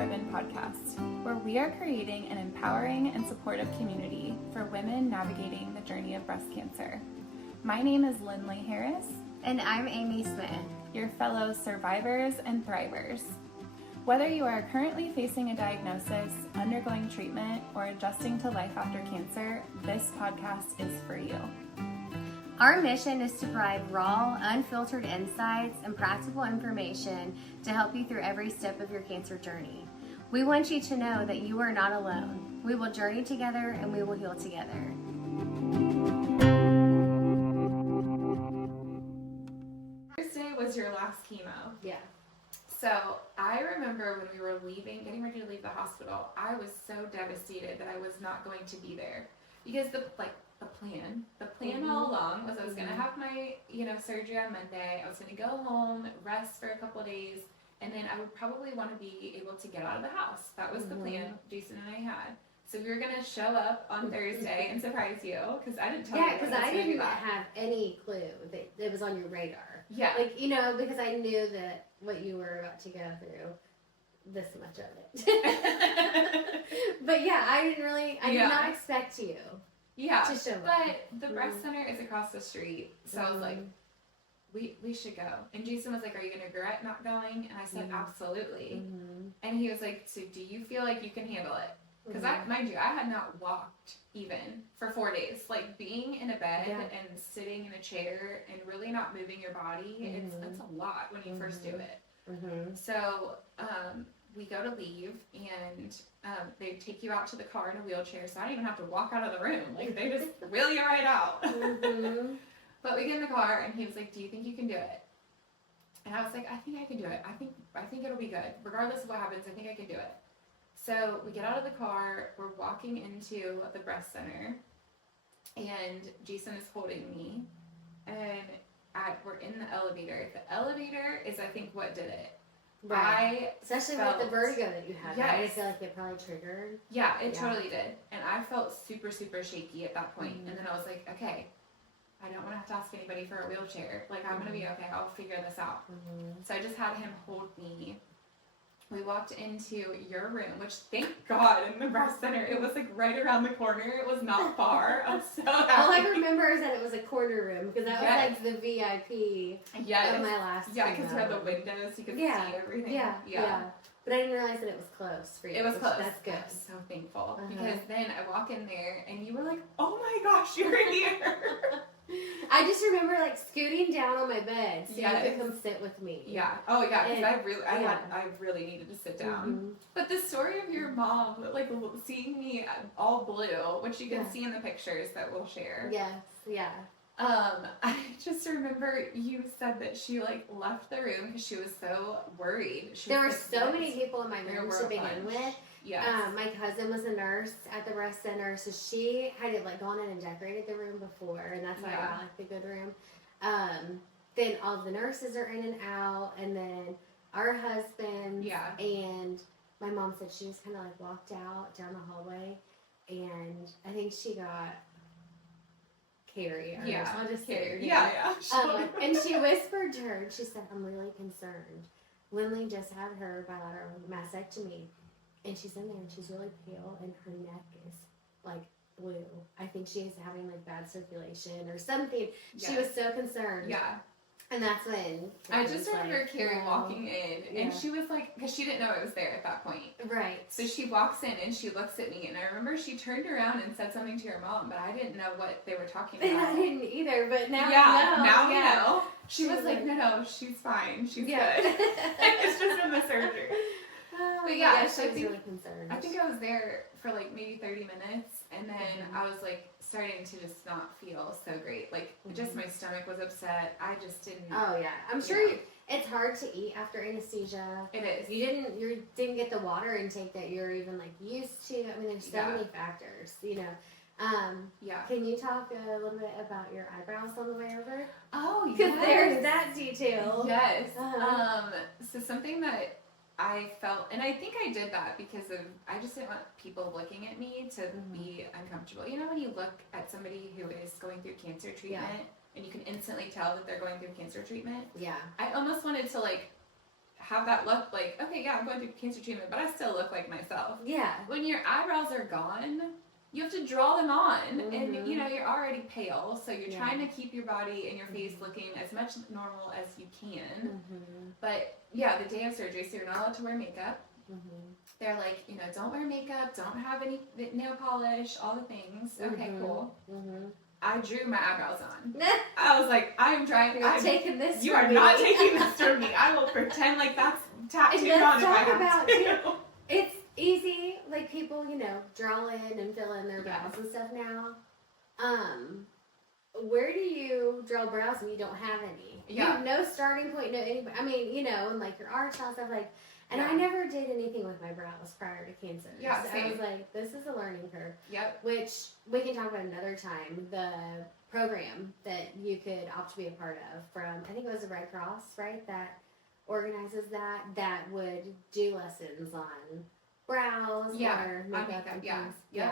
Driven podcast, where we are creating an empowering and supportive community for women navigating the journey of breast cancer. My name is Lindley Harris. And I'm Amy Smith, your fellow survivors and thrivers. Whether you are currently facing a diagnosis, undergoing treatment, or adjusting to life after cancer, this podcast is for you. Our mission is to provide raw, unfiltered insights and practical information to help you through every step of your cancer journey. We want you to know that you are not alone. We will journey together and we will heal together. Thursday was your last chemo. Yeah. So I remember when we were getting ready to leave the hospital, I was so devastated that I was not going to be there because the plan all along was I was going to have my, surgery on Monday. I was going to go home, rest for a couple of days, and then I would probably want to be able to get out of the house. That was the plan Jason and I had. So we were going to show up on Thursday and surprise you because I didn't tell you. Yeah, because I didn't have any clue that it was on your radar. Yeah. Because I knew that what you were about to go through, this much of it. But yeah, I did not expect you to show up. But the breast center is across the street. So I was like, we should go. And Jason was like, are you going to regret not going? And I said, absolutely. And he was like, so do you feel like you can handle it? Because mind you, I had not walked even for 4 days. Like being in a bed and sitting in a chair and really not moving your body, it's a lot when you first do it. So we go to leave and they take you out to the car in a wheelchair, so I don't even have to walk out of the room. Like they just wheel you right out. But we get in the car and he was like, do you think you can do it? And I was like, I think I can do it. I think it'll be good. Regardless of what happens, I think I can do it. So we get out of the car, we're walking into the breast center, and Jason is holding me, and we're in the elevator. The elevator is, I think, what did it. Right. Especially with the vertigo that you had. Yes. Right? I feel like it probably triggered. Yeah, it totally did. And I felt super, super shaky at that point. And then I was like, okay, I don't want to have to ask anybody for a wheelchair. Like, I'm going to be okay. I'll figure this out. So I just had him hold me. We walked into your room, which thank God in the breast center, it was like right around the corner. It was not far. I was so happy. All I remember is that it was a corner room because that was like the VIP of my last Yeah, because you had the windows, you could see everything. Yeah. But I didn't realize that it was close for you. It was close. That's good. I was so thankful because then I walk in there and you were like, oh my gosh, you're here. I just remember like scooting down on my bed so you could come sit with me. Yeah. Oh yeah, because I really needed to sit down. But the story of your mom, like seeing me all blue, which you can see in the pictures that we'll share. Yes. Yeah. I just remember you said that she like left the room because she was so worried. There were so many people in my room to begin with. Yeah. My cousin was a nurse at the breast center, so she had like gone in and decorated the room before, and that's why I like the good room. Then all of the nurses are in and out, and then our husband. Yeah. And my mom said she just kind of like walked out down the hallway, and I think she got Carrie. Yeah. I'll just say her name. Yeah. Sure. And she whispered to her, and she said, "I'm really concerned. Lindley just had her bilateral mastectomy." And she's in there and she's really pale and her neck is like blue. I think she's having like bad circulation or something. Yes. She was so concerned. Yeah. And that's when I just remember Carrie walking in and she was like, because she didn't know I was there at that point. Right. So she walks in and she looks at me and I remember she turned around and said something to your mom, but I didn't know what they were talking about. I didn't either, but now I know. Now we know. She was like, no, she's fine. She's good. It's just in the surgery. But yeah, she was really concerned. I think I was there for like maybe 30 minutes, and then I was like starting to just not feel so great. Like just my stomach was upset. I just didn't. Oh yeah, I'm sure it's hard to eat after anesthesia. It is. You didn't get the water intake that you're even like used to. I mean, there's so many factors, Can you talk a little bit about your eyebrows on the way over? Oh, yes. Because there's that detail. Yes. So something that I felt, and I think I did that because I just didn't want people looking at me to be uncomfortable. You know when you look at somebody who is going through cancer treatment and you can instantly tell that they're going through cancer treatment? Yeah. I almost wanted to like have that look like, okay, yeah, I'm going through cancer treatment, but I still look like myself. Yeah. When your eyebrows are gone, you have to draw them on, and Mhm. you know you're already pale, so you're Yeah. trying to keep your body and your face looking as much normal as you can. Mhm. But yeah, the day of surgery, so you're not allowed to wear makeup. Mhm. They're like, you know, don't wear makeup, don't have any nail polish, all the things. Okay, cool. Mhm. I drew my eyebrows on. I was like, I'm trying. You're taking this. You from are me. not taking this from me. I will pretend like that's tattooed And on let's if I talk have about, to. It's easy, like people, you know, draw in and fill in their brows Yeah. and stuff now. Where do you draw brows when you don't have any? You Yeah. have no starting point, no anybody. I mean, you know, and like your arch and stuff like. And I Yeah. never did anything with my brows prior to cancer. Yeah, So I same. was like, this is a learning curve. Yep. Which we can talk about another time. The program that you could opt to be a part of from, I think it was the Red Cross, right? That organizes that would do lessons on brows Yeah, or on makeup makeup, and yeah. things. Yep.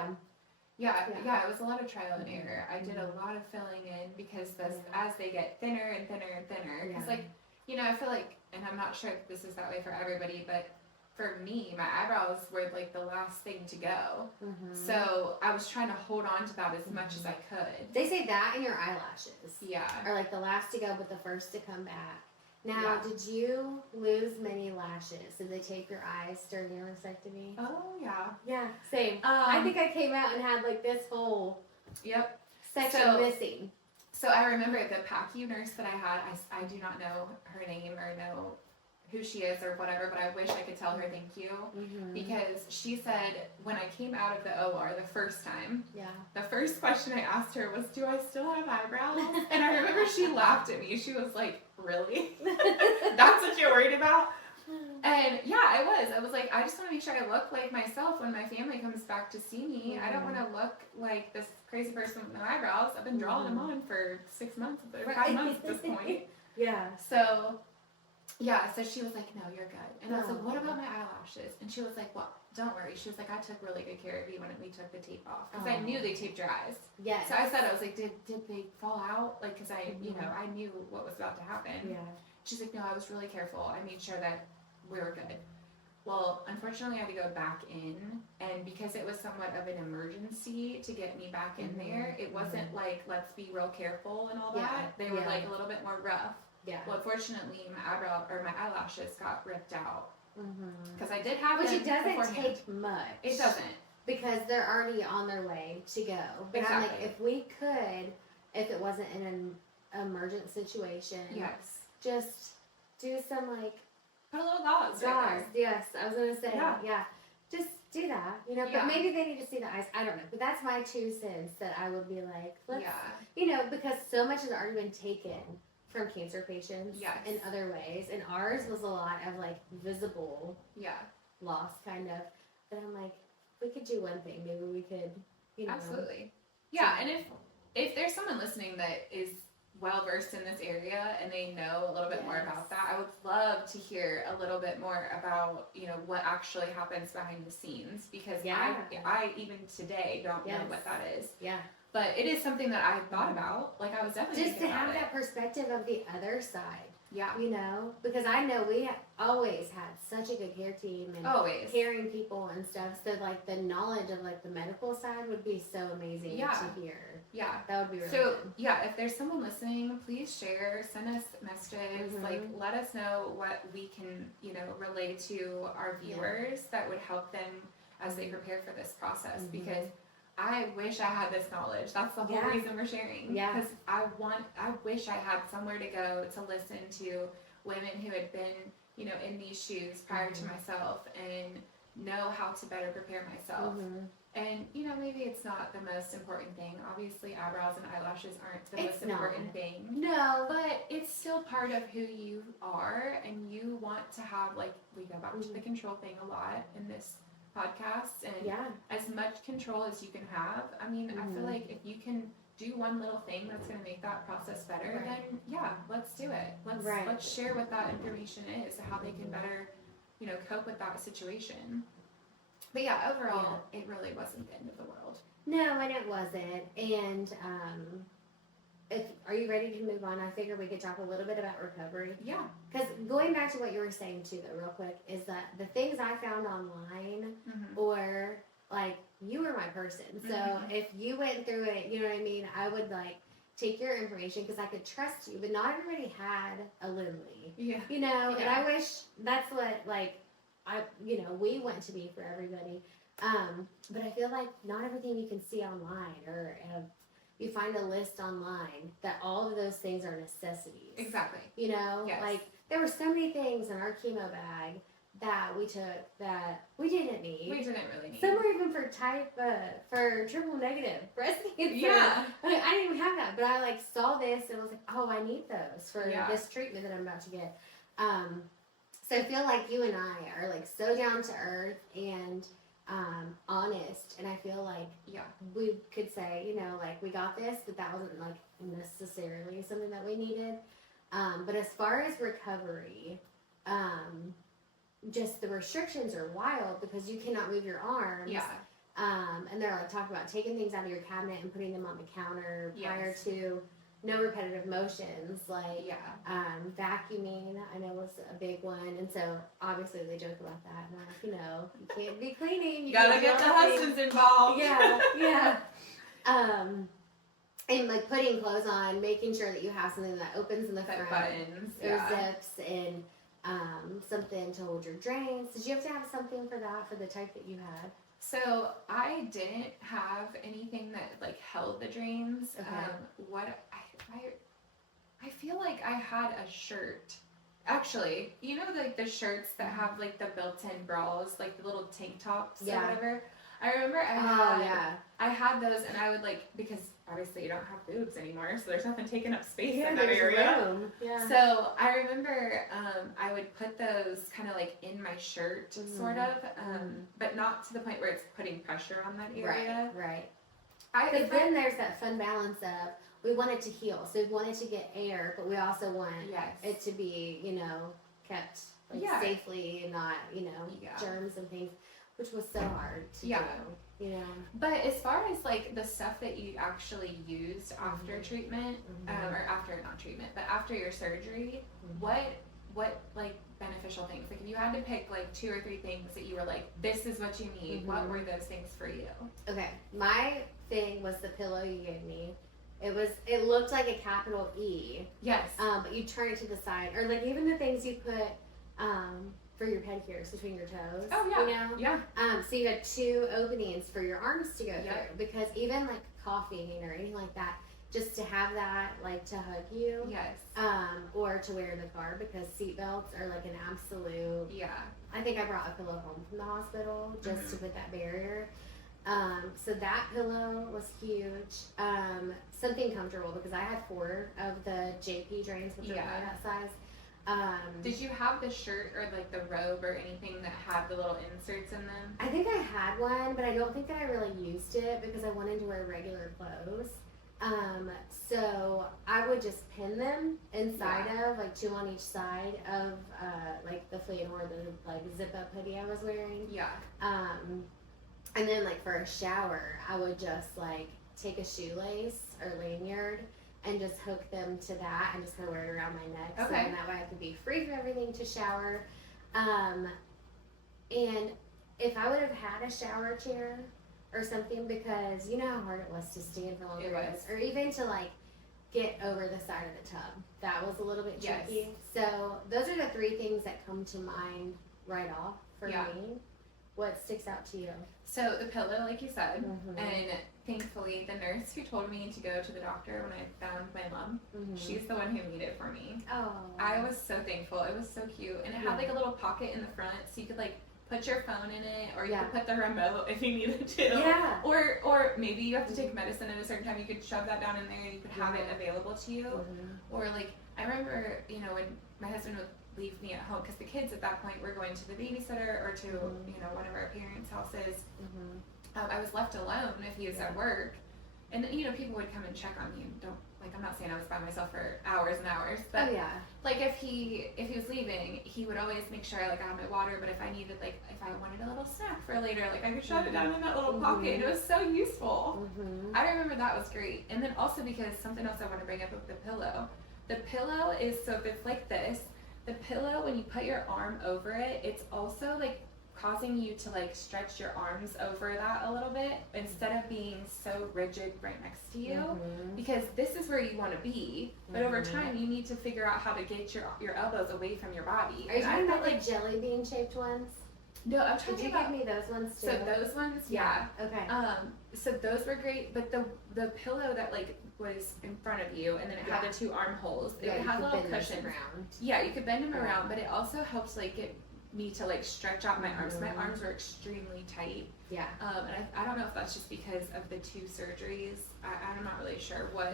Yeah, Yeah. yeah, it was a lot of trial and error. I did a lot of filling in because as they get thinner and thinner and thinner, because Yeah. like, you know, I feel like, and I'm not sure if this is that way for everybody, but for me, my eyebrows were like the last thing to go. Mhm. So I was trying to hold on to that as much as I could. They say that and your eyelashes Yeah. are like the last to go, but the first to come back. Now, Yeah. did you lose many lashes? Did they tape your eyes during your mastectomy? Oh, yeah. Yeah, same. I think I came out and had like this whole Yep. section So- missing. So I remember the PACU nurse that I had, I do not know her name or know who she is or whatever, but I wish I could tell her thank you. Mm-hmm. Because she said when I came out of the OR the first time, Yeah. the first question I asked her was, do I still have eyebrows? And I remember she laughed at me. She was like, really? That's what you're worried about? And yeah, I was like, I just want to make sure I look like myself when my family comes back to see me. I don't want to look like this crazy person with no eyebrows. I've been drawing them on for 6 months or 5 months at this point. Yeah. So yeah, so she was like, no, you're good. And I was like, No. what about my eyelashes? And she was like, well, don't worry. She was like, I took really good care of you when we took the tape off. Because I knew they taped your eyes. Yes. So I said, I was like, did they fall out? Like, because I, you know, I knew what was about to happen. Yeah. She's like, no, I was really careful. I made sure that we were good. Well, unfortunately, I had to go back in. And because it was somewhat of an emergency to get me back in there, it wasn't like, let's be real careful and all Yeah. that. They were Yeah. like a little bit more rough. Yeah. Well, unfortunately, my eyelashes got ripped out Mm-hmm. because I did have Which them it doesn't beforehand. take much. It doesn't. Because they're already on their way to go. But I'm like, Exactly. if we could, if it wasn't in an emergent situation, Yes. just do some like Put a little gauze. gauze. Right Yes, I was gonna say, Yeah. yeah. Just do that, you know. Yeah. But maybe they need to see the eyes. I don't know. But that's my 2 cents that I would be like, there. let's, Yeah. you know, because so much has already been taken from cancer patients Yes. in other ways, and ours was a lot of like visible Yeah. loss, kind of. But I'm like, if we could do one thing, maybe we could, you know. Absolutely. Yeah, and if there's someone listening that is well versed in this area and they know a little bit more Yes. about that, I would love to hear a little bit more about, you know, what actually happens behind the scenes, because Yeah. I even today don't know Yes. what that is. Yeah. But it is something that I thought about. Like, I was definitely Just to thinking have about that perspective of the other side, Yeah. you know, because I know we always had such a good care team and Always. caring people and stuff. So like the knowledge of like the medical side would be so amazing Yeah. to hear. Yeah. That would be really So, good. yeah, if there's someone listening, please share, send us messages, Mhm. like, let us know what we can, you know, relay to our viewers that would help them as they prepare for this process, Mhm. because I wish I had this knowledge. That's the whole Yeah. reason we're sharing. Yeah. Because I wish I had somewhere to go to listen to women who had been, you know, in these shoes prior to Mhm. myself and know how to better prepare myself. Mhm. And, you know, maybe it's not the most important thing. Obviously, eyebrows and eyelashes aren't the It's most important thing. No. But it's still part of who you are, and you want to have, like, we go back to the control thing a lot in this podcast, and Yeah. as much control as you can have. I mean, I feel Mhm. like if you can do one little thing that's going to make that process better, Right. then yeah, let's do it. Right. Let's share what that information is, how they can better, you know, cope with that situation. But yeah, overall, it really wasn't the end of the world. No, and it wasn't. And are you ready to move on? I figured we could talk a little bit about recovery. Yeah. Because going back to what you were saying too, though, real quick, is that the things I found online, or like you were my person. So if you went through it, you know what I mean. I would like take your information because I could trust you. But not everybody had a Lindley. Yeah. You know, and I wish that's what like we want to be for everybody. But I feel like not everything you can see online or you find a list online that all of those things are necessities. Exactly. You know, yes. like there were so many things in our chemo bag that we took that we didn't need. We didn't really need. Some were even for triple negative breast cancer. Yeah. I didn't even have that, but I like saw this and was like, oh, I need those for this treatment that I'm about to get. So I feel like you and I are like so down to earth and honest, and I feel like we could say, you know, like we got this, but that wasn't like necessarily something that we needed. But as far as recovery, just the restrictions are wild because you cannot move your arms. Yeah. And they're like talking about taking things out of your cabinet and putting them on the counter prior to no repetitive motions, like vacuuming, I know was a big one, and so obviously they joke about that, and like, you know, you can't be cleaning, you gotta get the husbands involved. Yeah. And like putting clothes on, making sure that you have something that opens in the front, buttons, or zips, and something to hold your drains. Did you have to have something for that, for the type that you had? So I didn't have anything that like held the drains. Okay. I feel like I had a shirt. Actually, you know, like the shirts that have like the built-in bras, like the little tank tops or whatever. I remember I had those, and I would like, because obviously you don't have boobs anymore, so there's nothing taking up space in that area. Room. Yeah. So I remember I would put those kind of like in my shirt, sort of, but not to the point where it's putting pressure on that area. Right. Because then there's that fun balance of we want it to heal, so we want it to get air, but we also want it to be, you know, kept like safely and not, you know, germs and things, which was so hard to do. You know. But as far as like the stuff that you actually used after treatment, or after not treatment, but after your surgery, what like beneficial things? Like if you had to pick like 2 or 3 things that you were like, this is what you need, what were those things for you? Okay, my thing was the pillow you gave me. It looked like a capital E. Yes. But you turn it to the side, or like even the things you put for your pedicures between your toes. Oh yeah. You know? Yeah. So you had 2 openings for your arms to go through, because even like coughing or anything like that, just to have that like to hug you. Yes. Or to wear in the car, because seatbelts are like an absolute. Yeah. I think I brought a pillow home from the hospital just to put that barrier. So that pillow was huge. Something comfortable, because I had 4 of the JP drains, which are right that size. Did you have the shirt or like the robe or anything that had the little inserts in them? I think I had one, but I don't think that I really used it because I wanted to wear regular clothes. So I would just pin them inside of, like 2 on each side of, like the flannel or the like zip up hoodie I was wearing. Yeah. And then like for a shower, I would just like take a shoelace or lanyard and just hook them to that and just kind of wear it around my neck. So then that way I could be free from everything to shower. And if I would have had a shower chair or something, because you know how hard it was to stand for long periods, or even to like get over the side of the tub. That was a little bit tricky. So those are the 3 things that come to mind right off for me. What sticks out to you? So the pillow, like you said, and thankfully the nurse who told me to go to the doctor when I found my lump, she's the one who made it for me. Oh. I was so thankful. It was so cute. And it had like a little pocket in the front, so you could like put your phone in it, or you could put the remote if you needed to. Yeah. Or maybe you have to take medicine at a certain time, you could shove that down in there and you could have it available to you. Or like, I remember, you know, when my husband would leave me at home, because the kids at that point were going to the babysitter or to, you know, one of our parents' houses. I was left alone if he was at work, and you know, people would come and check on you. I'm not saying I was by myself for hours and hours, but Oh yeah. like if he was leaving, he would always make sure I had my water. But if I needed, like, if I wanted a little snack for later, like I could shove it down in that little pocket, and it was so useful. I remember that was great. And then also, because something else I want to bring up with the pillow is, so if it's like this, the pillow, when you put your arm over it, it's also like causing you to like stretch your arms over that a little bit instead of being so rigid right next to you, because this is where you want to be, but over time you need to figure out how to get your elbows away from your body. Are you talking about like jelly bean shaped ones? No, I'm talking Did you about, give me those ones too? so those ones, yeah. Okay. So those were great, but the pillow that like was in front of you, and then it had the two armholes, it had little cushions. Yeah, you could bend them around, but it also helps like get me to like stretch out my arms. My arms were extremely tight. Yeah. And I don't know if that's just because of the 2 surgeries. I'm not really sure what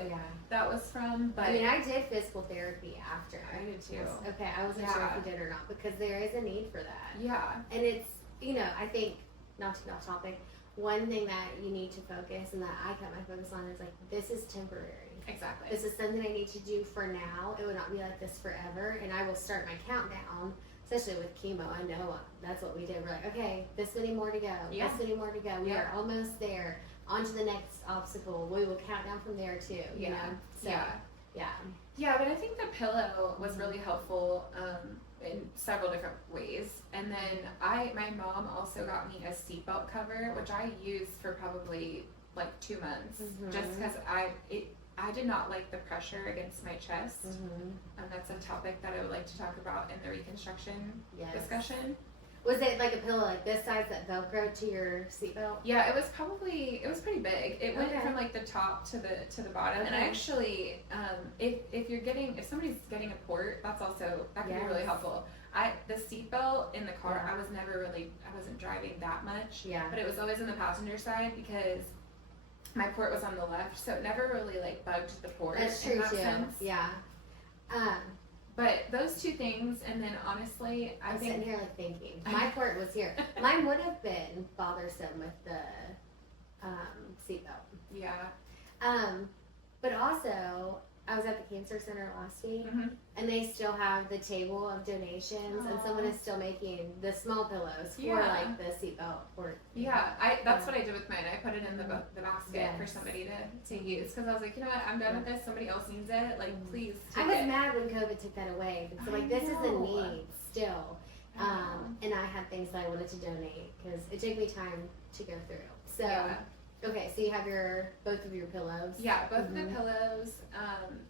that was from, but I mean, I did physical therapy after. I did too. Okay, I wasn't sure if you did or not, because there is a need for that. Yeah. And it's, you know, I think, not to get off topic, one thing that you need to focus and that I cut my focus on is like, this is temporary. Exactly. This is something I need to do for now. It will not be like this forever, and I will start my countdown. Especially with chemo, I know that's what we did. We're like, okay, this many more to go. Yeah. This many more to go. We are almost there. On to the next obstacle. We will count down from there too. You know. So, yeah. But I think the pillow was really helpful in several different ways. And then my mom also got me a seatbelt cover, which I used for probably like 2 months, just because I did not like the pressure against my chest. And that's a topic that I would like to talk about in the reconstruction discussion. Was it like a pillow like this size that Velcroed to your seatbelt? Yeah, it was pretty big. It went from like the top to the bottom. And I actually, if somebody's getting a port, that can be really helpful. The seatbelt in the car, I wasn't driving that much. Yeah. But it was always on the passenger side because my port was on the left, so it never really like bugged the port. That's true too. Sense. Yeah. But those 2 things, and then honestly, I'm sitting here like thinking. My port was here. Mine would have been bothersome with the seatbelt. Yeah. But also, I was at the cancer center last week, and they still have the table of donations, and someone is still making the small pillows for like the seatbelt port. Yeah, that's what I did with mine. I put it in the basket for somebody to use, because I was like, you know what, I'm done with this. Somebody else needs it. Like, please. I was mad when COVID took that away. So like, this is a need still, and I had things that I wanted to donate because it took me time to go through. So. Yeah. Okay, so you have both of your pillows. Yeah, both of the pillows.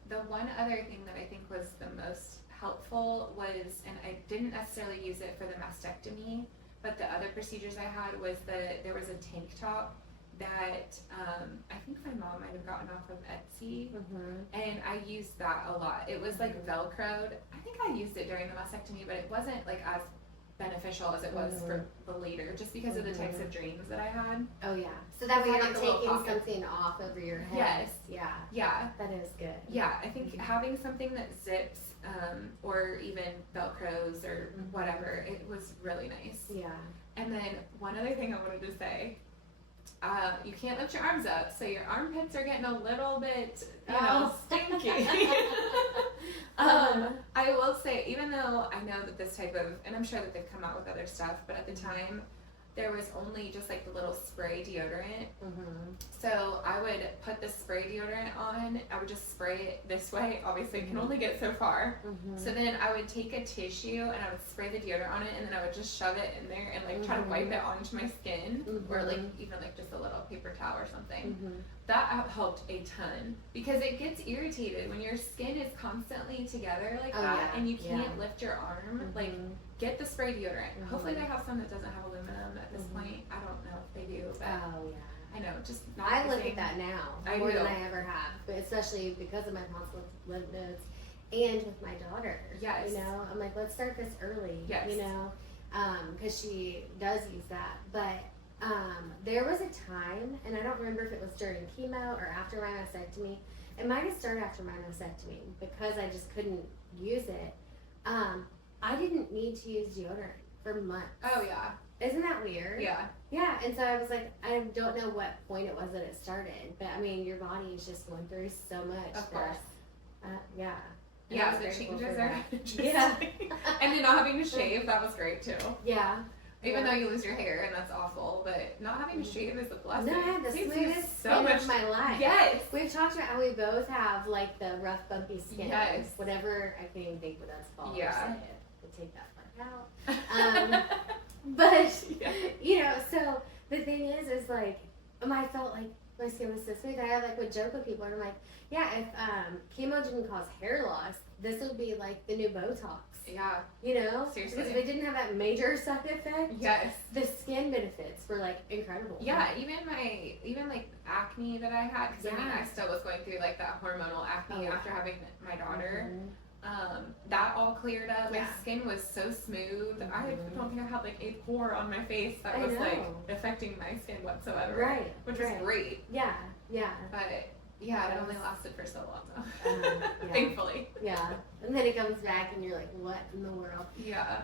The one other thing that I think was the most helpful was, and I didn't necessarily use it for the mastectomy, but the other procedures I had was there was a tank top that I think my mom might have gotten off of Etsy, and I used that a lot. It was like Velcroed. I think I used it during the mastectomy, but it wasn't like as beneficial as it was for the later, just because of the types of dreams that I had. Oh yeah. So that way you're not taking something off over your head. Yes. Yeah. Yeah. That is good. Yeah, I think having something that zips, or even Velcros or whatever, it was really nice. Yeah. And then one other thing I wanted to say, you can't lift your arms up, so your armpits are getting a little bit, stinky. I will say, even though I know that this type of, and I'm sure that they've come out with other stuff, but at the time, there was only just like the little spray deodorant. So I would put the spray deodorant on. I would just spray it this way. Obviously, it can only get so far. So then I would take a tissue and I would spray the deodorant on it, and then I would just shove it in there and like try to wipe it onto my skin, or like even like just a little paper towel or something. That helped a ton, because it gets irritated when your skin is constantly together like that, and you can't lift your arm. Like, get the spray deodorant. Hopefully they have some that doesn't have aluminum at this point. I don't know if they do, but I know, just not I look at that now more do. than I ever have, but especially because of my tonsil lymph nodes and with my daughter. Yes. You know, I'm like, let's start this early. Yes. You know, because she does use that. But there was a time, and I don't remember if it was during chemo or after my mastectomy. It might have started after my mastectomy because I just couldn't use it. I didn't need to use deodorant for months. Oh yeah. Isn't that weird? Yeah. Yeah, and so I was like, I don't know what point it was that it started, but I mean, your body is just going through so much. Of course. Yeah. And I Yeah, was the grateful changes for are that. interesting. Yeah. And then not having to shave, that was great too. Yeah. Even though you lose your hair and that's awful, but not having to shave is a blessing. No, I had the Saves you smoothest so skin much. of my life. Yes. We've talked about how we both have like the rough, bumpy skin. Yes. Whatever, I can't even think what that's called. Yeah. So we'll take that part out. But, Yeah. you know, so the thing is like, I felt like my skin was so smooth. I like would joke with people and I'm like, yeah, if chemo didn't cause hair loss, this would be like the new Botox. Yeah. You know? Seriously. Because if it didn't have that major side effect, Yes. the skin benefits were like incredible. Yeah, even like acne that I had, because I mean Yeah. I still was going through like that hormonal acne Oh, after yeah. having my daughter. Mhm. That all cleared up. My Yeah. skin was so smooth. I Mhm. don't think I had like a pore on my face that I was like know. affecting my skin whatsoever. Right. Which was right. great. Yeah. Yeah. But yeah, it Yes. only lasted for so long though. Yeah. Thankfully. Yeah. And then it comes back and you're like, what in the world? Yeah.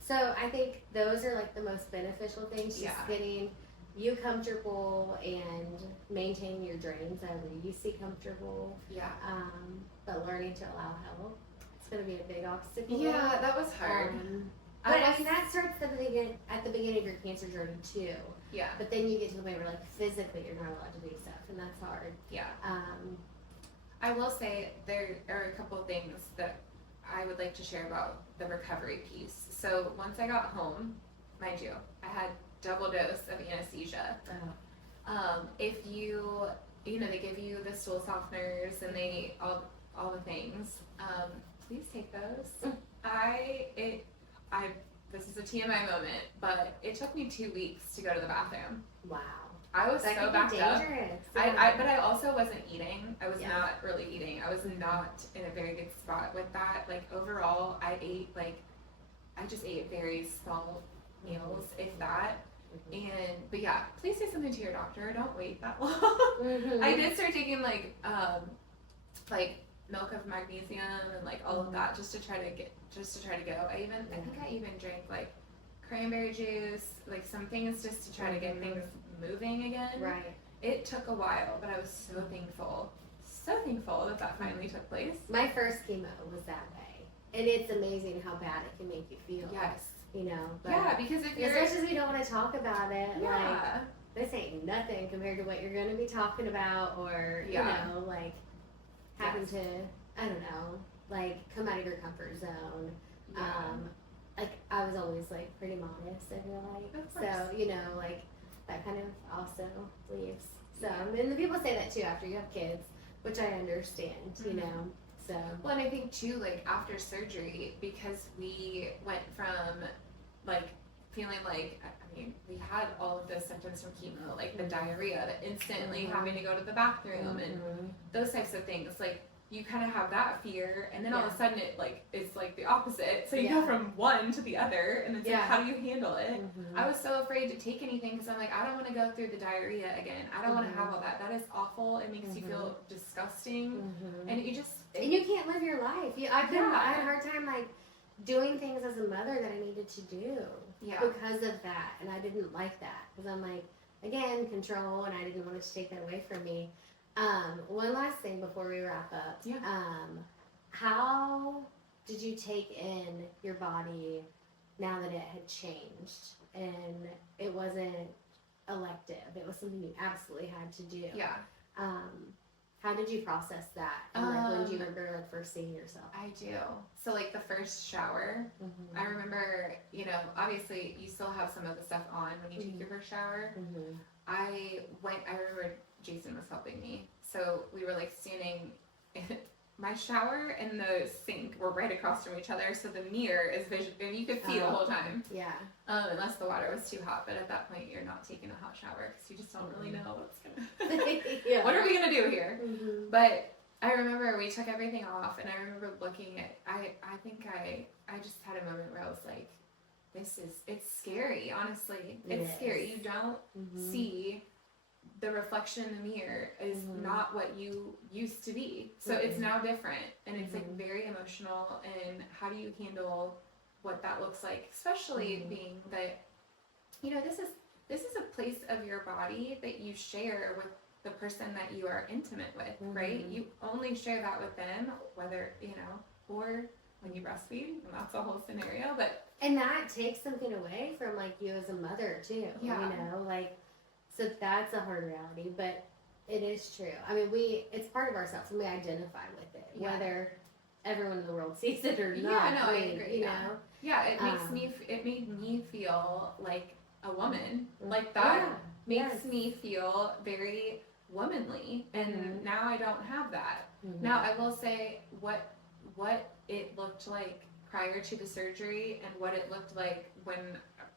So I think those are like the most beneficial things. Just Yeah. getting you comfortable and maintaining your drains however you see comfortable. Yeah. But learning to allow help. It's gonna be a big obstacle. Yeah, that was hard. But I mean that starts at the beginning of your cancer journey too. Yeah. But then you get to the point where like physically you're not allowed to do stuff and that's hard. Yeah. I will say there are a couple of things that I would like to share about the recovery piece. So once I got home, mind you, I had double dose of anesthesia. If you know, they give you the stool softeners and they all the things. Please take those. This is a TMI moment, but it took me 2 weeks to go to the bathroom. Wow. I was That so could backed be up. dangerous. But I also wasn't eating. I was Yeah. not really eating. I was not in a very good spot with that. Like overall, I just ate very small meals, if that. But yeah, please say something to your doctor. Don't wait that long. Mhm. I did start taking like milk of magnesium and like all of that just to try to go. I think I even drank like cranberry juice, like some things just to try to get things moving again. Right. It took a while, but I was so thankful that finally took place. My first chemo was that way, and it's amazing how bad it can make you feel. Yes. You know. But Yeah, because if you're as much as we don't want to talk about it, like yeah, this ain't nothing compared to what you're going to be talking about, or Yeah. you know, like having to, I don't know, like come out of your comfort zone. yeah. Like I was always like pretty modest, I feel like. Of course. So you know, like that kind of also leaves. So Yeah. and the people say that too after you have kids, which I understand. You Mhm. know, so Well, and I think too, like after surgery, because we went from like feeling like, I mean, we had all of those symptoms from chemo, like the diarrhea, the instantly having to go to the bathroom, and those types of things. Like you kind of have that fear, and then all of a sudden it's like the opposite. So you go from one to the other, and it's like, how do you handle it? I was so afraid to take anything because I'm like, I don't want to go through the diarrhea again. I don't want to have all that. That is awful. It makes you feel disgusting, and you just and you can't live your life. I had Yeah. a hard time like doing things as a mother that I needed to do because of that, and I didn't like that because I'm like, again, control, and I didn't want it to take that away from me. One last thing before we wrap up. Yeah. How did you take in your body now that it had changed and it wasn't elective? It was something you absolutely had to do. Yeah. How did you process that? And like, when do you remember like first seeing yourself? I do. So like the first shower, I remember, you know, obviously you still have some of the stuff on when you take your first shower. I remember Jason was helping me. So we were like standing my shower and the sink were right across from each other. So the mirror is visual, and you could see the whole time. Yeah. Unless the water was too hot. But at that point, you're not taking a hot shower because you just don't really know what's gonna. What are we gonna do here? But I remember we took everything off, and I remember looking at. I think I just had a moment where I was like, it's scary. Honestly, it's scary. You don't see. The reflection in the mirror is not what you used to be. So it's now different, and it's like very emotional. And how do you handle what that looks like, especially being that, you know, this is a place of your body that you share with the person that you are intimate with, right? You only share that with them, whether, you know, or when you breastfeed, and that's a whole scenario, but. And that takes something away from, like, you as a mother, too, you know, like, so that's a hard reality, but it is true. I mean, it's part of ourselves, and we identify with it, whether everyone in the world sees it or not. Yeah, no, I agree, you know? Yeah, it made me feel like a woman, like that makes me feel very womanly, and now I don't have that. Now I will say what it looked like prior to the surgery and what it looked like when,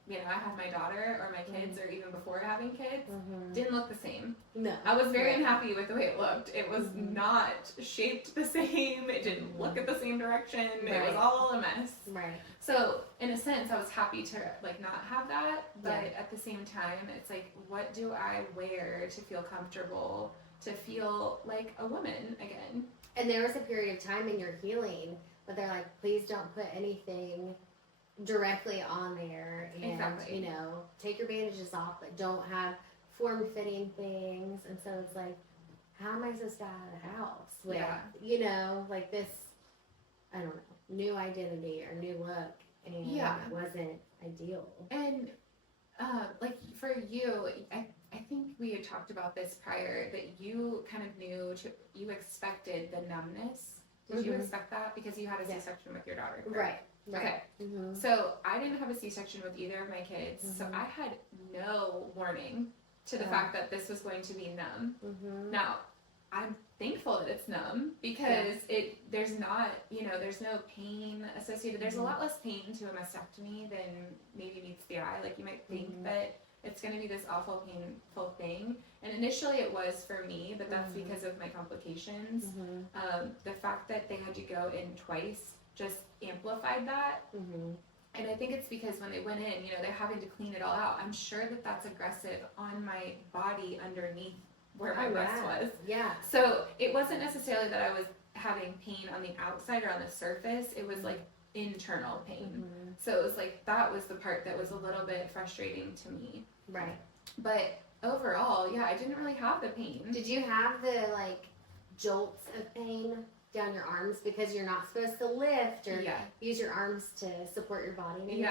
you know, I had my daughter or my kids or even before having kids didn't look the same. No. I was very unhappy with the way it looked. It was not shaped the same. It didn't look at the same direction. It was all a mess. Right. So in a sense, I was happy to like not have that, but at the same time, it's like, what do I wear to feel comfortable, to feel like a woman again? And there was a period of time in your healing, but they're like, please don't put anything directly on there, and you know, take your bandages off, but don't have form-fitting things. And so it's like, how am I supposed to get out of the house with, you know, like this, I don't know, new identity or new look, and it wasn't ideal. And like for you, I think we had talked about this prior, that you kind of you expected the numbness. Did you expect that? Because you had a C-section with your daughter, correct? Right. Okay. So I didn't have a C-section with either of my kids, so I had no warning to the fact that this was going to be numb. Now, I'm thankful that it's numb because there's not, you know, there's no pain associated. There's a lot less pain to a mastectomy than maybe meets the eye. Like, you might think that it's going to be this awful, painful thing. And initially it was for me, but that's because of my complications. The fact that they had to go in twice just amplified that. And I think it's because when they went in, you know, they're having to clean it all out. I'm sure that that's aggressive on my body underneath where my breast was. Yeah. So it wasn't necessarily that I was having pain on the outside or on the surface. It was like internal pain. So it was like, that was the part that was a little bit frustrating to me. Right. But overall, yeah, I didn't really have the pain. Did you have the, like, jolts of pain down your arms because you're not supposed to lift or use your arms to support your body?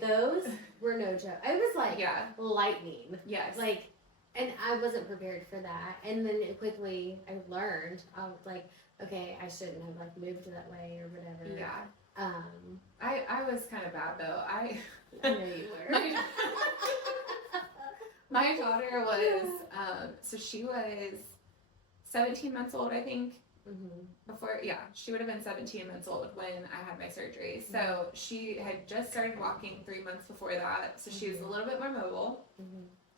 Those were no joke. It was like lightning. Yes. Like, and I wasn't prepared for that. And then quickly I learned, I was like, okay, I shouldn't have like moved that way or whatever. Yeah. I was kind of bad though. I know you were. My daughter was, so she was 17 months old, I think. Before, she would have been 17 months old when I had my surgery. So she had just started walking 3 months before that. So she was a little bit more mobile.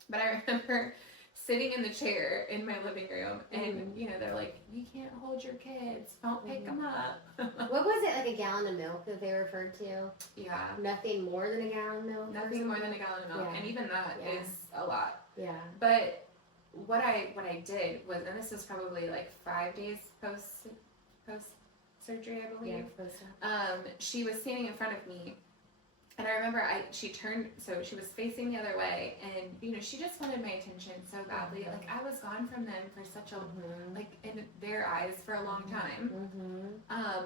But I remember sitting in the chair in my living room, and you know, they're like, "You can't hold your kids. Don't pick them up." What was it, like a gallon of milk that they referred to? Yeah. Nothing more than a gallon of milk. Nothing more than a gallon of milk, and even that is a lot. Yeah. But what I did was, and this was probably like 5 days post surgery, I believe. Yeah, she was standing in front of me, and I remember she turned, so she was facing the other way, and you know, she just wanted my attention so badly. Like, I was gone from them for such a like, in their eyes, for a long time.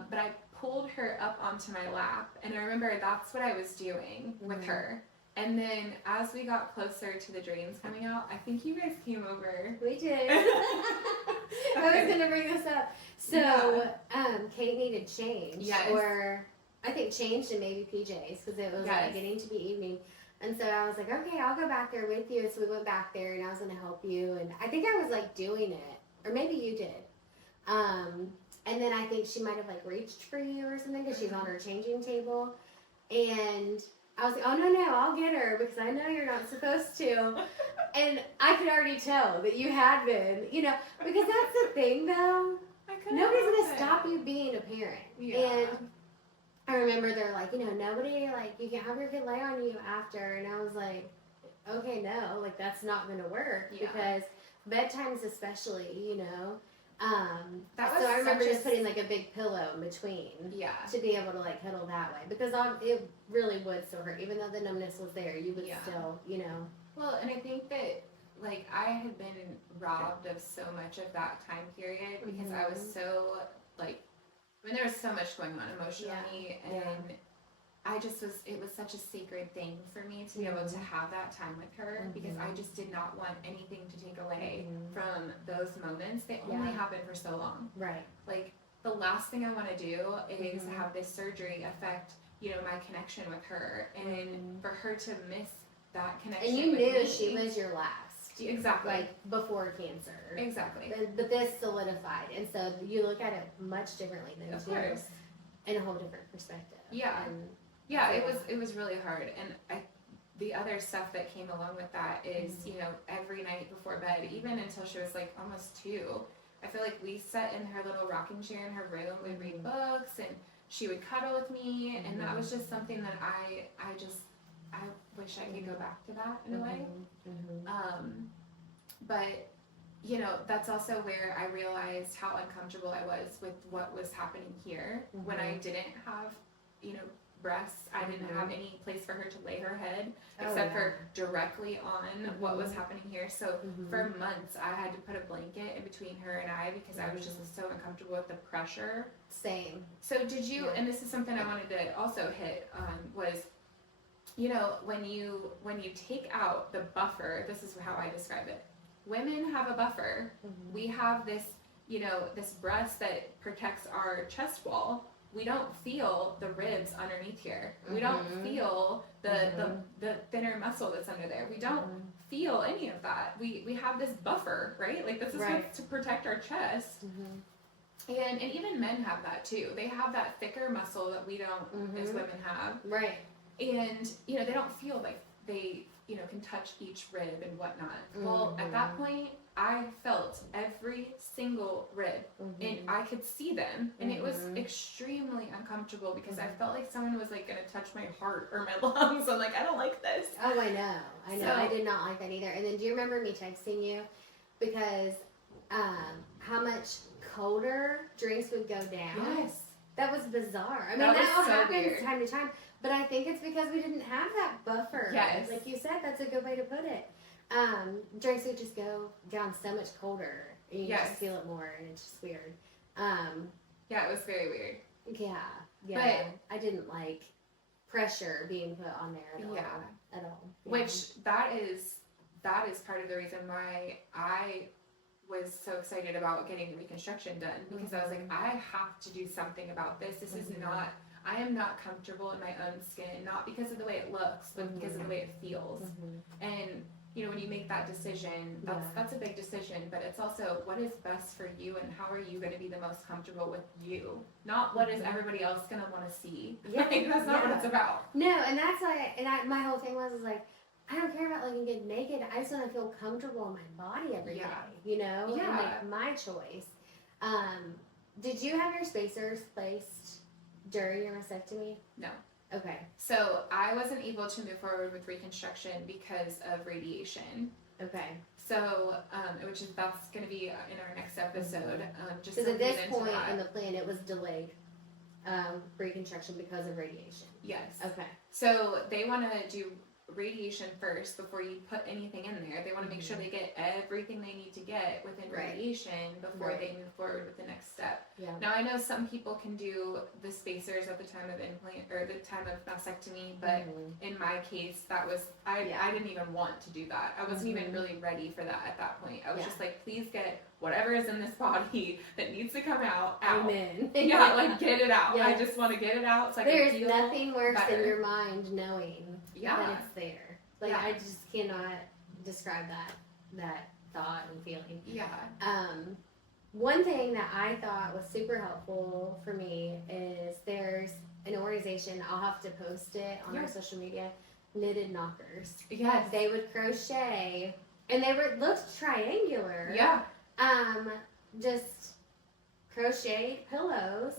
But I pulled her up onto my lap, and I remember that's what I was doing with her. And then as we got closer to the drains coming out, I think you guys came over. We did. I was going to bring this up. So, Kate needed change. Yes. Or, I think changed and maybe PJs, because it was like getting to be evening. And so I was like, okay, I'll go back there with you. So we went back there, and I was going to help you. And I think I was like doing it. Or maybe you did. And then I think she might have like reached for you or something, because she's on her changing table. And I was like, oh, no, I'll get her, because I know you're not supposed to. And I could already tell that you had been, you know, because that's the thing, though. Nobody's going to stop you being a parent. Yeah. And I remember they're like, you know, nobody, like, you can have your kid lay on you after. And I was like, okay, no, like, that's not going to work. Because bedtimes especially, you know, That So was I remember such a just putting like a big pillow in between Yeah. to be able to like cuddle that way, because it really would still hurt, even though the numbness was there. You would still, you know. Well, and I think that like I had been robbed of so much of that time period because I was so like, I mean, there was so much going on emotionally, and I just was. It was such a sacred thing for me to be able to have that time with her because I just did not want anything to take away from those moments. They only happen for so long. Right. Like the last thing I want to do is have this surgery affect, you know, my connection with her, and for her to miss that connection. And you with knew me, she was your last. Exactly. Like before cancer. Exactly. But this solidified, and so you look at it much differently than Of two, course. in a whole different perspective. Yeah. And Yeah, it was really hard, and the other stuff that came along with that is, you know, every night before bed, even until she was like almost 2, I feel like we sat in her little rocking chair in her room, we'd read books, and she would cuddle with me, and that was just something that I wish I could go back to that in a way. But you know, that's also where I realized how uncomfortable I was with what was happening here when I didn't have, you know, breasts. I didn't have any place for her to lay her head except for directly on what was happening here. So for months I had to put a blanket in between her and I because I was just so uncomfortable with the pressure. Same. So did you, and this is something I wanted to also hit on, was, you know, when you take out the buffer, this is how I describe it. Women have a buffer. We have this, you know, this breast that protects our chest wall. We don't feel the ribs underneath here. We don't feel the thinner muscle that's under there. We don't feel any of that. We have this buffer, right? Like this is what's to protect our chest. And even men have that too. They have that thicker muscle that we don't as women have. Right. And, you know, they don't feel like they, you know, can touch each rib and whatnot. Well, at that point, I felt every single rib and I could see them, and it was extremely uncomfortable because I felt like someone was like gonna touch my heart or my lungs. I'm like, I don't like this. Oh, I know. So, I did not like that either. And then do you remember me texting you because how much colder drinks would go down? Yes. That was bizarre. I mean, That was that so happens weird. time to time, but I think it's because we didn't have that buffer. Yes. Like you said, that's a good way to put it. Drinks would just go down so much colder, and you just feel it more, and it's just weird. Yeah, it was very weird. Yeah. But I didn't like pressure being put on there at all. At all. Yeah. Which that is part of the reason why I was so excited about getting the reconstruction done, because I was like, I have to do something about this. This is not, I am not comfortable in my own skin, not because of the way it looks, but because of the way it feels. And you know, when you make that decision, that's a big decision, but it's also what is best for you and how are you going to be the most comfortable with you, not what is everybody else going to want to see. Like, that's not what it's about. No, and that's why, my whole thing was like, I don't care about looking good naked. I just want to feel comfortable in my body every day, you know, and make my choice. Did you have your spacers placed during your mastectomy? No. Okay. So I wasn't able to move forward with reconstruction because of radiation. Okay. So, that's going to be in our next episode. Just because at this into point that. in the plan, it was delayed reconstruction because of radiation. Yes. Okay. So they want to do radiation first before you put anything in there. They want to make sure they get everything they need to get within radiation before they move forward with the next step. Yeah. Now I know some people can do the spacers at the time of implant or the time of mastectomy, but in my case, that was I didn't even want to do that. I wasn't even really ready for that at that point. I was just like, please get whatever is in this body that needs to come out. Amen. Yeah, like get it out. Yes. I just want to get it out so I There's can feel nothing worse better. than your mind knowing that it's there. Like Yeah. I just cannot describe that thought and feeling. Yeah. One thing that I thought was super helpful for me is there's an organization, I'll have to post it on our social media, Knitted Knockers. Yes. They would crochet, and they looked triangular. Yeah. Just crocheted pillows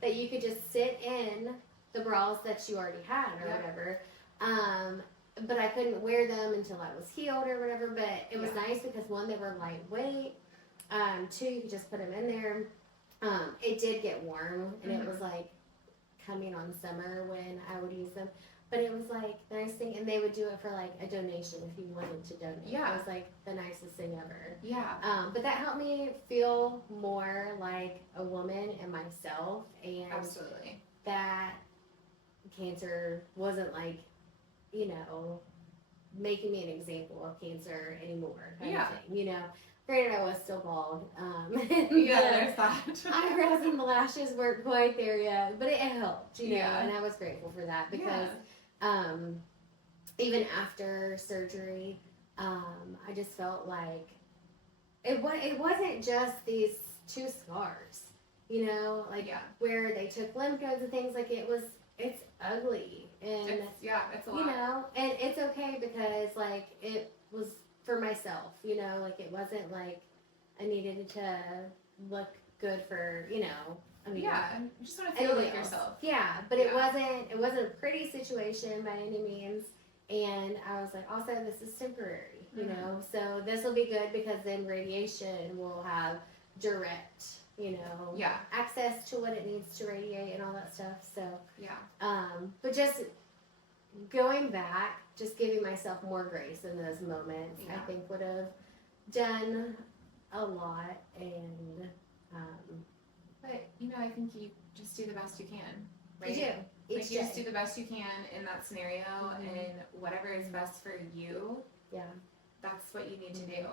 that you could just sit in the bras that you already had or whatever. But I couldn't wear them until I was healed or whatever. But it was nice because one, they were lightweight. Two, you could just put them in there. It did get warm, and it was like coming on summer when I would use them. But it was like the nice thing, and they would do it for like a donation if you wanted to donate. Yeah. It was like the nicest thing ever. Yeah. But that helped me feel more like a woman and myself, and Absolutely. that cancer wasn't like, you know, making me an example of cancer anymore. Kind of thing, you know. Granted, I was still bald. Yeah, there's that. Eyebrows and the lashes weren't quite there yet, but it helped, you know, Yeah. and I was grateful for that because even after surgery, I just felt like it wasn't just these 2 scars, you know, like where they took lymph nodes and things, like it's ugly, and it's a lot. you know, and it's okay because like it was for myself, you know, like it wasn't like I needed to look good for, you know, I mean, you just want to feel like yourself. Yeah, but it wasn't a pretty situation by any means, and I was like, also this is temporary, you know, so this will be good because then radiation will have direct, you know, access to what it needs to radiate and all that stuff. So but just going back, just giving myself more grace in those moments, I think would have done a lot. And but you know, I think you just do the best you can, right? You do. Like you just do the best you can in that scenario, and whatever is best for you. Yeah. That's what you need to do.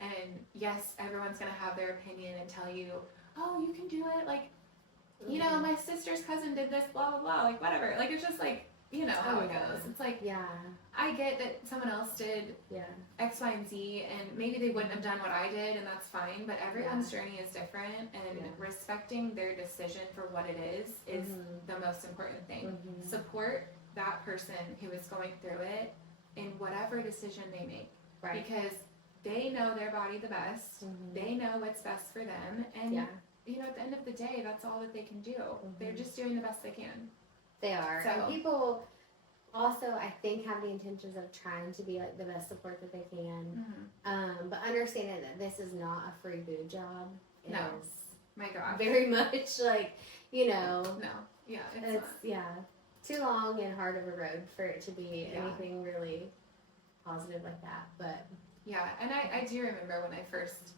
And yes, everyone's gonna have their opinion and tell you, oh, you can do it. Like, you know, my sister's cousin did this, blah blah blah. Like whatever. Like it's just like, you know how it goes. It's like, I get that someone else did X, Y, and Z, and maybe they wouldn't have done what I did, and that's fine. But everyone's journey is different, and respecting their decision for what it is the most important thing. Support that person who is going through it in whatever decision they make, because they know their body the best. They know what's best for them, and you know, at the end of the day, that's all that they can do. They're just doing the best they can. They are. So, and people also, I think, have the intentions of trying to be like the best support that they can. But understanding that this is not a free boob job. No. My God. Very much like, you know. No. Yeah. It's too long and hard of a road for it to be anything really positive like that. But and I do remember when I first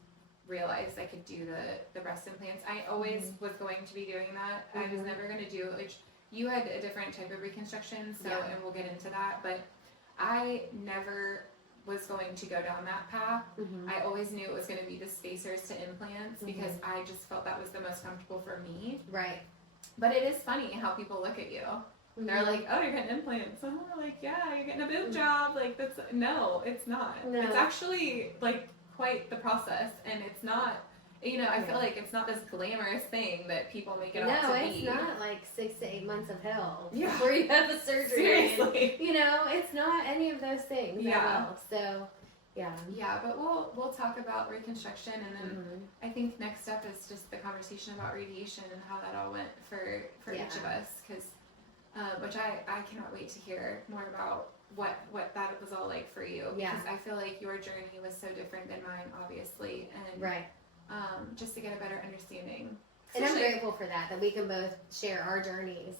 realized I could do the breast implants. I always was going to be doing that. I was never going to do it, which you had a different type of reconstruction, so and we'll get into that, but I never was going to go down that path. I always knew it was going to be the spacers to implants because I just felt that was the most comfortable for me. Right. But it is funny how people look at you. They're like, oh, you're getting implants. And I'm like, yeah, you're getting a boob job. Like, that's, no, it's not. No. It's actually, like, quite the process, and it's not, you know, I feel like it's not this glamorous thing that people make it out to be. No, it's not like 6 to 8 months of hell before you have a surgery. Seriously. You know, it's not any of those things at all. So, yeah, but we'll talk about reconstruction, and then I think next step is just the conversation about radiation and how that all went for each of us, because which I cannot wait to hear more about what that was all like for you, because I feel like your journey was so different than mine, obviously, and just to get a better understanding. And I'm grateful for that we can both share our journeys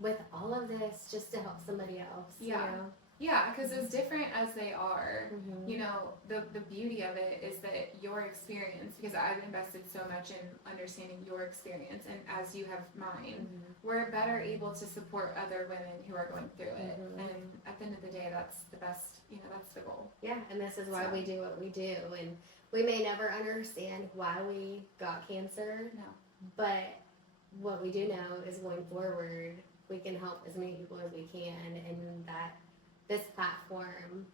with all of this just to help somebody else. You know? Yeah, because as different as they are, you know, the beauty of it is that your experience, because I've invested so much in understanding your experience, and as you have mine, we're better able to support other women who are going through it. And at the end of the day, that's the best, you know, that's the goal. Yeah, and this is why we do what we do. And we may never understand why we got cancer. No. But what we do know is going forward, we can help as many people as we can, and that this platform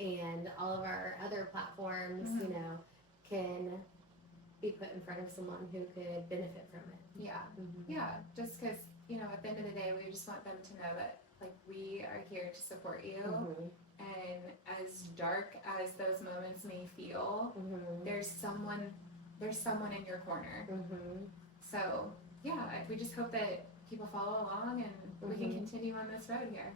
and all of our other platforms, you know, can be put in front of someone who could benefit from it. Yeah, just because, you know, at the end of the day, we just want them to know that, like, we are here to support you, and as dark as those moments may feel, there's someone in your corner. So, yeah, we just hope that people follow along, and we can continue on this road here.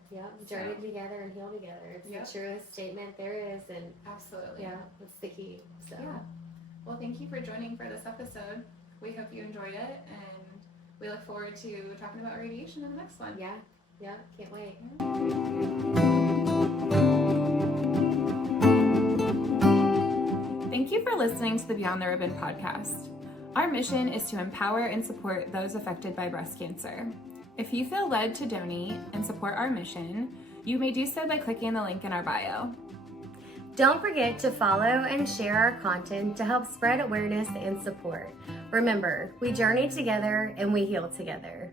Journey together and heal together. It's the truest statement there is, and absolutely, it's the key. So, Well, thank you for joining for this episode. We hope you enjoyed it, and we look forward to talking about radiation in the next one. Yeah, can't wait. Thank you for listening to the Beyond the Ribbon podcast. Our mission is to empower and support those affected by breast cancer. If you feel led to donate and support our mission, you may do so by clicking the link in our bio. Don't forget to follow and share our content to help spread awareness and support. Remember, we journey together and we heal together.